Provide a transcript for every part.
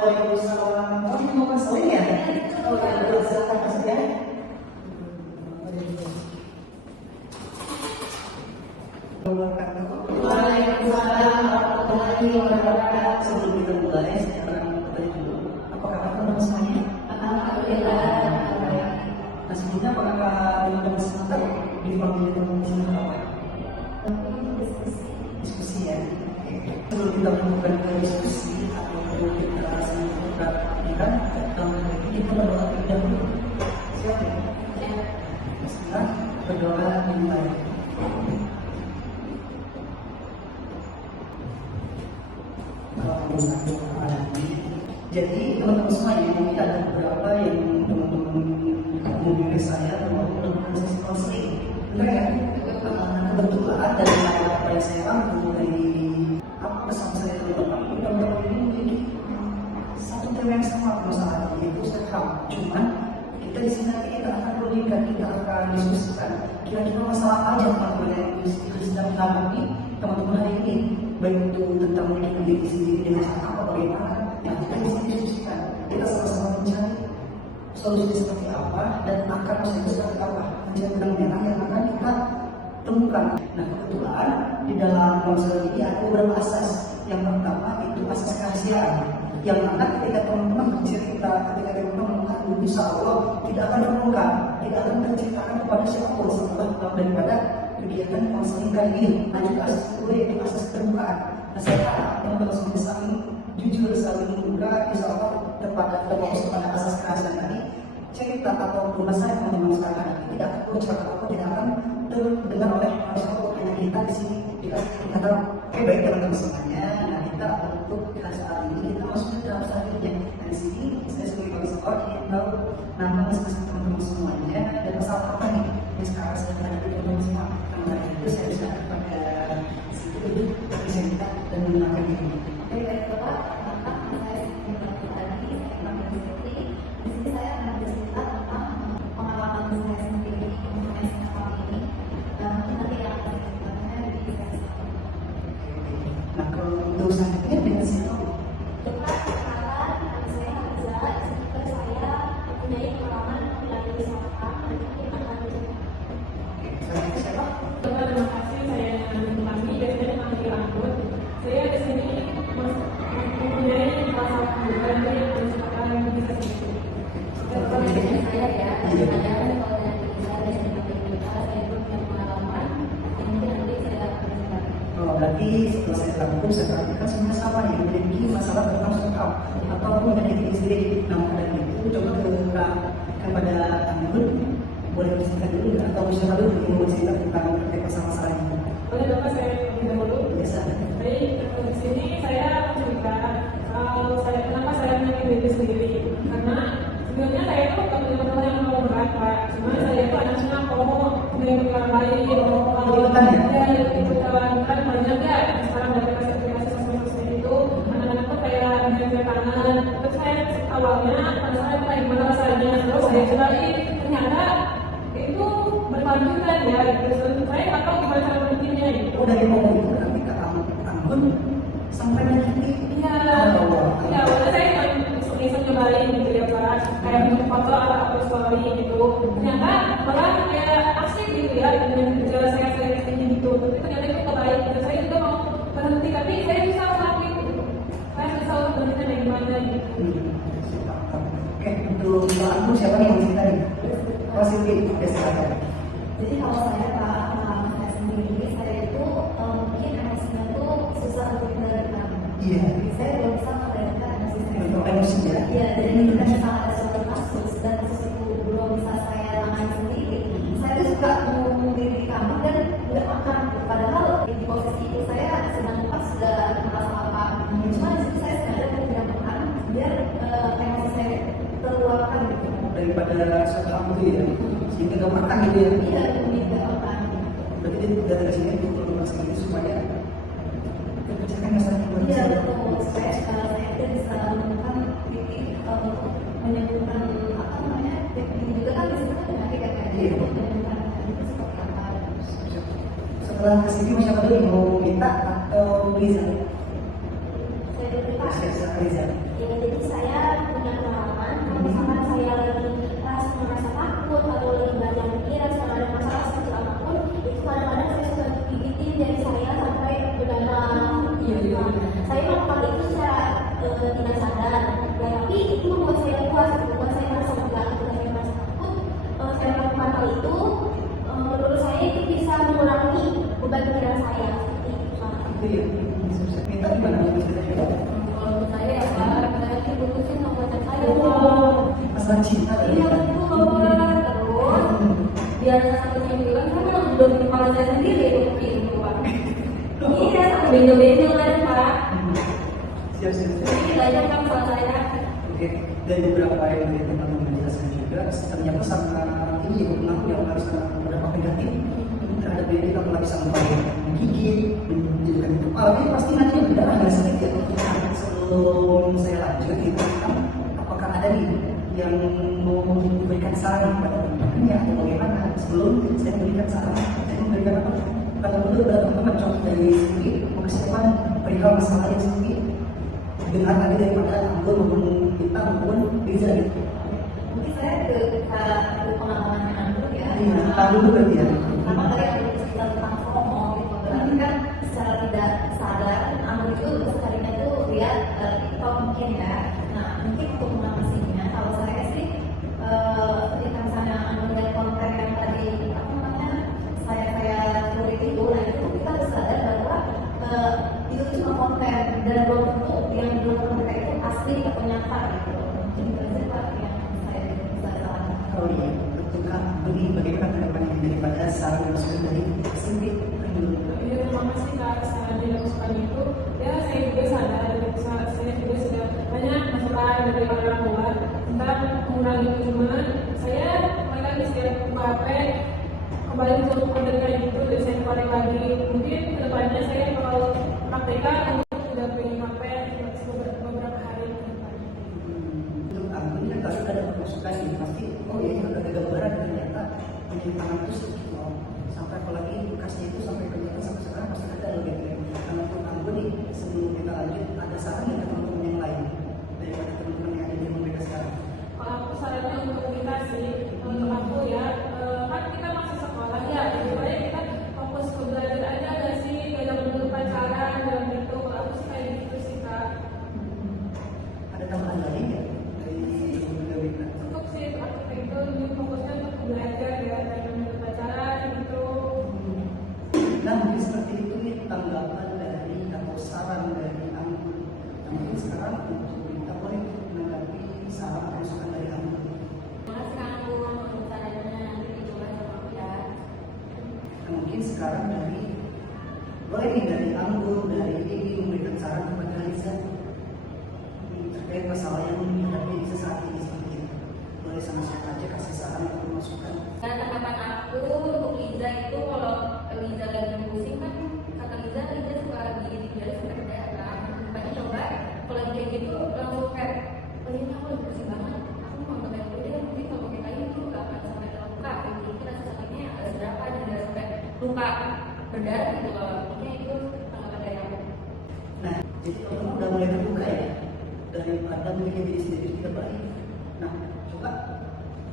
Waalaikumsalam. Oh, ini mau konseling ya? Oh, ya, silakan masuk ya. Waalaikumsalam warahmatullahi wabarakatuh. Sebelum kita mulai, saya akan bertanya dulu. Apa kabar teman-teman semuanya? Alhamdulillah. Nah, sebelumnya apakah teman-teman semua di family teman-teman semua apa? Diskusi ya. Sebelum kita melakukan diskusi atau kita melakukan pendidikan, kita berdoa terlebih dahulu. Siap ya? Bismillah, berdoa dimulai. Jadi teman-teman semuanya, ini ada beberapa yang teman-teman menghubungi saya mau melakukan sesi konseling. Benar kan? Kebetulan dari apa yang saya rangkum dari apa pesan saya teman-teman, teman-teman ini memiliki satu tema yang sama permasalahan, yaitu sekam. Cuman kita di sini nanti kita akan berikan, kita akan diskusikan kira-kira masalah apa aja teman-teman yang sedang menghadapi teman-teman hari ini, baik itu tentang menikah diri sendiri dengan apa bagaimana yang kita bisa diskusikan. Kita sama-sama mencari solusi seperti apa dan akar masalah itu seperti apa, mencari benang merah yang akan kita temukan. Nah, kebetulan di dalam konseling ini ada beberapa asas. Yang pertama itu asas kerahasiaan, yang akan ketika teman-teman bercerita, ketika teman-teman mengadu, insya Allah tidak akan terbuka, tidak akan terceritakan kepada siapapun setelah daripada kegiatan konseling kali ini. Nah, juga asas kedua yaitu asas keterbukaan. Nah, saya harap teman-teman semua saling jujur, saling membuka, insya Allah terfokus kepada asas kerahasiaan tadi. Cerita atau masalah yang teman-teman sekarang ini tidak akan bocor atau tidak akan terdengar oleh masyarakat. Hanya kita di sini kita kata, oke baik teman-teman semuanya. Nah, kita untuk saat ini kita masuk ke dalam selanjutnya. Nah, di sini saya sebagai konselor ingin tahu nama masing-masing teman-teman semuanya dan masalah apa nih yang sekarang saya hadapi teman-teman semua. Nah, itu saya bisa kepada situ itu bercerita dan mengenalkan diri. Dari Bapak, saya tadi di sini saya akan bercerita tentang pengalaman saya sendiri mengenai sekam ini dan mungkin nanti yang akan diceritakannya di sesi. Nah, kalau untuk selanjutnya dengan siapa? Dekat sekarang saya Hamza, juga saya mempunyai pengalaman melalui sekam dan mungkin akan bercerita. Selanjutnya siapa? Terima kasih, saya Nami, biasanya dipanggil Rambut. Saya di sini mempunyai masalah kebutuhan yang bersifat yang bisa sedikit. Kalau dari saya ya, kadang-kadang kalau dari saya sebagai kita, saya belum punya pengalaman, mungkin nanti saya akan bercerita. Oh, berarti setelah saya rangkum, saya perhatikan semua sama yang memiliki masalah tentang sekam ataupun mengenai diri sendiri. Nah, dari itu coba kepada Anggun, boleh bercerita dulu nggak? Atau siapa dulu yang mau cerita tentang masalah ini? Boleh dapat saya lebih dahulu? Biasa. Baik, di sini saya cerita kenapa saya menyakiti diri sendiri. Karena sebenarnya saya itu bukan teman-teman yang mau berat, Pak. Cuma saya itu anaknya mau menyebut orang lain, kan banyak ya sekarang dari aplikasi sosial itu anak-anak tuh kayak menjaga tangan. Terus saya awalnya penasaran kayak gimana rasanya, terus saya cobain, ternyata itu berlanjutan ya. Terus saya nggak tahu gimana cara berhentinya gitu. Oh, dari momen itu nanti ke Anggun sampai menyakiti. Iya, awalnya saya iseng nyobain gitu ya Pak, kayak bikin foto atau upload story gitu. Ternyata malah kayak asik gitu ya dengan gejala saya ini gitu. Tapi ternyata itu kebaik. Dan saya juga mau berhenti, tapi saya bisa ngelakuin gitu. Saya bisa berhenti dari gimana gitu. Oke, untuk Anggun siapa nih yang ceritain? Oh, Siti, ya silakan. Jadi kalau saya Pak, pengalaman saya sendiri, saya itu mungkin emosinya tuh susah untuk dikendalikan. Iya. Saya belum bisa mengendalikan emosi saya. Untuk emosi ya? Iya, jadi ketika misalnya ada suatu kasus dan kasus itu belum bisa saya tangani sendiri, saya tuh suka ngomong diri di kamar dan nggak makan. Padahal di posisi itu saya sedang pas sudah ada masalah apa. Cuma di situ saya sengaja tidak makan biar emosi saya terluapkan gitu. Daripada sekam itu ya, sehingga gak makan gitu ya? Iya, tidak makan. Berarti dia dari sini itu perlu masak itu supaya terpecahkan masalah yang Iya betul, supaya saya itu bisa menemukan titik untuk menyembuhkan apa namanya, ini juga kan disebut penyakit ya kayak Iya. menyembuhkan itu seperti apa. Setelah kesini siapa dulu yang mau minta atau Riza? Saya berterima kasih. Riza. Ya, jadi saya punya pengalaman kalau misalkan saya lagi merasa takut atau lagi banyak pikiran sama ada masalah sekecil apapun, itu kadang-kadang saya suka gigitin dari saya sampai berdarah. Saya melakukan itu secara tidak sadar, ya, tapi itu membuat saya puas, membuat saya merasa lega ketika saya merasa takut. Saya melakukan hal itu, menurut saya itu bisa mengurangi beban pikiran saya. Seperti itu, Pak. Itu ya, bisa minta gimana bisa juga. Kalau menurut saya ya Pak, saya sih putusin sama pacar saya. Masalah cinta Iya betul, terus biar satunya bilang kan malah belum kepala saya sendiri itu Pak. Iya, sampai bendo-bendo kan Pak. siap-siap. Jadi banyak kan soal saya. Oke, dari beberapa yang dari teman-teman menjelaskan juga, ternyata sama ini ya pengaruh yang harus berdampak negatif terhadap diri, apalagi sampai menggigit, menjadikan kepala, ini pasti nanti berdarah nggak sedikit. Nah, sebelum saya lanjut itu, apakah ada nih yang mau memberikan saran kepada teman-teman atau bagaimana? Sebelum saya memberikan saran, saya memberikan apa? Kalau menurut teman-teman contoh dari sini, mau kesiapan perihal masalah yang sedikit dengar lagi daripada Anggun maupun kita maupun Riza gitu. Mungkin saya ke pengalaman Anggun ya. Iya, Anggun itu berarti ya. Pertama kali aku cerita tentang FOMO gitu. Berarti kan secara tidak sadar Anggun itu sekalinya tuh lihat TikTok mungkin ya. Nah mungkin untuk mengatasinya kalau saya sih ketika misalnya Anggun lihat konten yang tadi apa namanya saya tulis itu, nah itu kita harus sadar bahwa itu cuma konten dan belum tentu yang belum konten itu asli atau nyata gitu. Jadi itu aja Pak yang saya bisa sarankan. Oh iya, tentunya bagi bagaimana tanggapan daripada saran yang sudah dari Cindy. Iya, terima kasih Kak saran dan masukan itu. Ya, saya juga sadar dan saya juga sudah banyak masukan dari orang luar tentang mengurangi itu, cuma saya lagi setiap buka HP kembali untuk konten kayak gitu dan saya kembali lagi. Mungkin kedepannya saya bakal praktekkan untuk sudah punya HP beberapa hari ke depan. Untuk Anggun kan pasti ada masukan sih, pasti oh iya ini ada gambaran ternyata menjadi tangan itu oh, sampai apalagi bekasnya itu sampai kelihatan sampai sekarang pasti ada lebih gitu. Karena untuk Anggun nih sebelum kita lanjut ada saran dari teman-teman yang lain daripada teman-teman yang ada di mereka sekarang. Kalau aku sarannya untuk kita sih, untuk aku ya, kan kita masih sekolah ya, jadi banyak kita fokus ke belajar aja gak sih, gak perlu pacaran dan gitu. Kalau aku sih kayak gitu sih Kak. Ada tambahan lagi ya dari Wina? Cukup sih aku kayak gitu, lebih fokusnya untuk belajar ya, jangan perlu pacaran gitu. Nah mungkin seperti itu nih tanggapan dari atau saran dari Anggun. Nah, mungkin sekarang untuk kita boleh menanggapi saran atau masukan dari Anggun. Terima kasih Kang Anggun untuk sarannya, nanti dicoba sama aku ya. Nah, mungkin sekarang dari boleh nih dari Anggun, dari ini memberikan saran kepada Liza terkait masalah yang dihadapi Liza saat ini seperti itu. Boleh sama siapa aja kasih saran atau masukan. Dan tanggapan aku untuk Liza itu kalau Liza lagi pusing kan kata Liza suka gigit jari sampai ke daerah. Makanya coba kalau lagi kayak gitu langsung kayak oh ini aku lagi pusing banget, aku mau pakai dulu deh, mungkin kalau pakai kayu itu nggak akan sampai ke luka. Jadi rasa sakitnya ada seberapa dan nggak sampai luka berdarah gitu loh. Makanya itu tanggapan dari aku. Nah, jadi teman-teman udah mulai terbuka ya daripada memiliki diri sendiri tidak baik. Nah, coba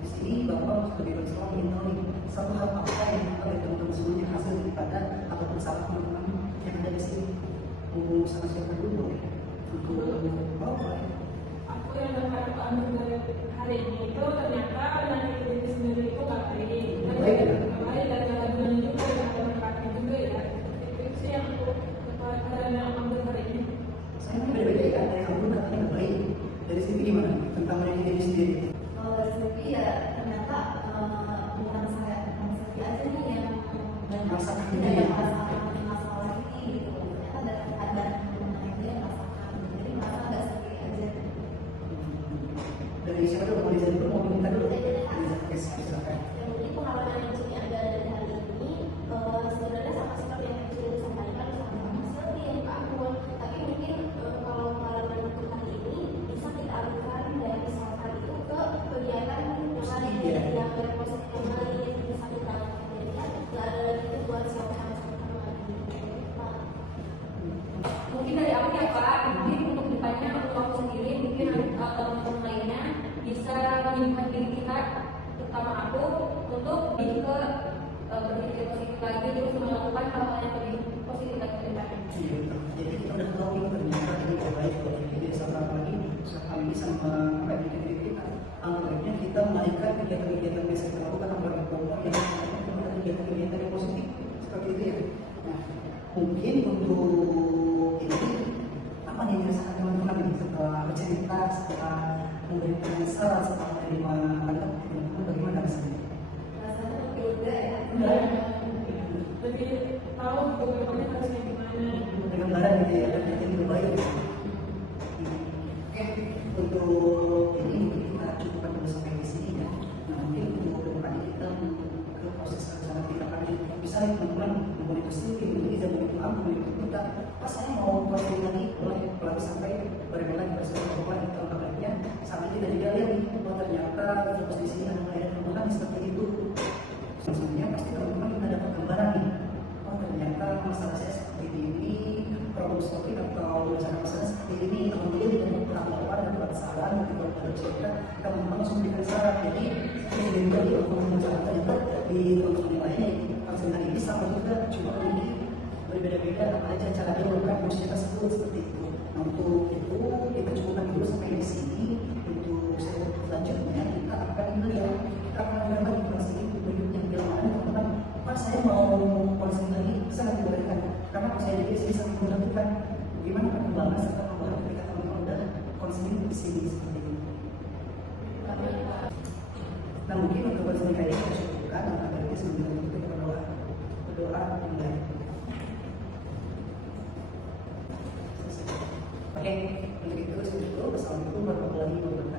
di sini Bapak sebagai konselor ingin tahu nih satu hal apa yang oleh teman-teman semuanya hasil daripada ataupun salah teman-teman yang ada di sini. Mau sama siapa dulu ya? Untuk Bapak. Aku yang dapat aku ambil dari hari ini itu ternyata penyakit diri sendiri itu gak baik. Dan Baik, ya? gak baik dan gak gunanya juga dan gak manfaatnya juga ya. Itu sih yang aku dapat yang ambil hari ini. Saya ini beda-beda ya, dari Anggun katanya nggak baik. Dari sini gimana tentang menjadi diri sendiri? Kalau dari segi ya ternyata bukan saya aja nih yang Merasakan ini yang ya? merasakan masalah ini gitu. Ternyata ada teman yang dia merasakan, jadi merasa nggak sendiri aja. Dari siapa dulu? Mau Liza dulu? Mau minta dulu? Liza, oke, silakan. Yang mungkin pengalaman yang sini ada dari hari ini sebenarnya sama seperti yang sudah disampaikan sama seperti yang Kak Anggun. Tapi mungkin kalau pengalaman untuk hari ini bisa kita alihkan dari misalkan itu ke kegiatan yang lain, yang positif yang lain bisa kita jadikan nggak ada lagi itu buat siapa-siapa lagi. Mungkin dari aku ya Pak, mungkin untuk depannya untuk aku sendiri mungkin lingkungan diri kita, terutama aku, untuk lebih ke berpikir positif lagi, terus melakukan hal-hal yang lebih positif lagi ke depannya. Iya, jadi kita udah tahu nih ternyata ini baik kalau kita sama lagi sama ini sama apa yang diri kita. Anggapnya kita mengalihkan kegiatan-kegiatan yang biasa kita lakukan apalagi pokok yang kegiatan-kegiatan yang positif seperti itu ya. Nah, mungkin untuk ini apa nih yang dirasakan teman-teman ini setelah bercerita, setelah memberikan saran, setelah menerima tanggapan teman-teman bagaimana rasanya? Rasanya lebih lega ya. Lebih tahu gitu kedepannya harusnya gimana. Dengan barang gitu ya, dan jadi lebih baik. Oke, untuk ini mungkin kita cukupkan dulu sampai di sini ya. Nah, mungkin untuk kedepannya kita ke proses rencana kita akan bisa ya teman-teman memonitor sendiri, begitu begitu aku begitu kita. Pas saya mau posting lagi, boleh pelan sampai bagaimana bersama teman itu kabarnya. Sampai kita juga lihat nih, oh ternyata terus di sini ada perubahan seperti itu. Sebenarnya pasti teman-teman kita dapat gambaran nih. Oh ternyata masalah saya seperti ini, problem solving atau rencana masalah seperti ini. Kemudian tidak pernah melakukan dan buat saran, nanti kalau ada cerita, teman-teman langsung berikan saran. Jadi ini jadi untuk menjalankan itu di teman-teman yang lainnya. Konsen ini sama juga, cuma ini berbeda-beda apa aja cara dia melakukan fungsi tersebut seperti itu. Nah untuk itu kita cukupkan dulu sampai di sini. Untuk selanjutnya kita akan melihat kita akan melihat informasi berikutnya di mana teman-teman. Pak saya mau konsen lagi sangat diberikan karena saya juga sih sangat menentukan bagaimana perkembangan serta perubahan ketika teman-teman udah konseling di sini seperti ini. Nah mungkin untuk konseling kali ini kita cukupkan dan agar ini sebelum kita berdoa yang baik. Oke, untuk itu segitu. Wassalamualaikum warahmatullahi wabarakatuh.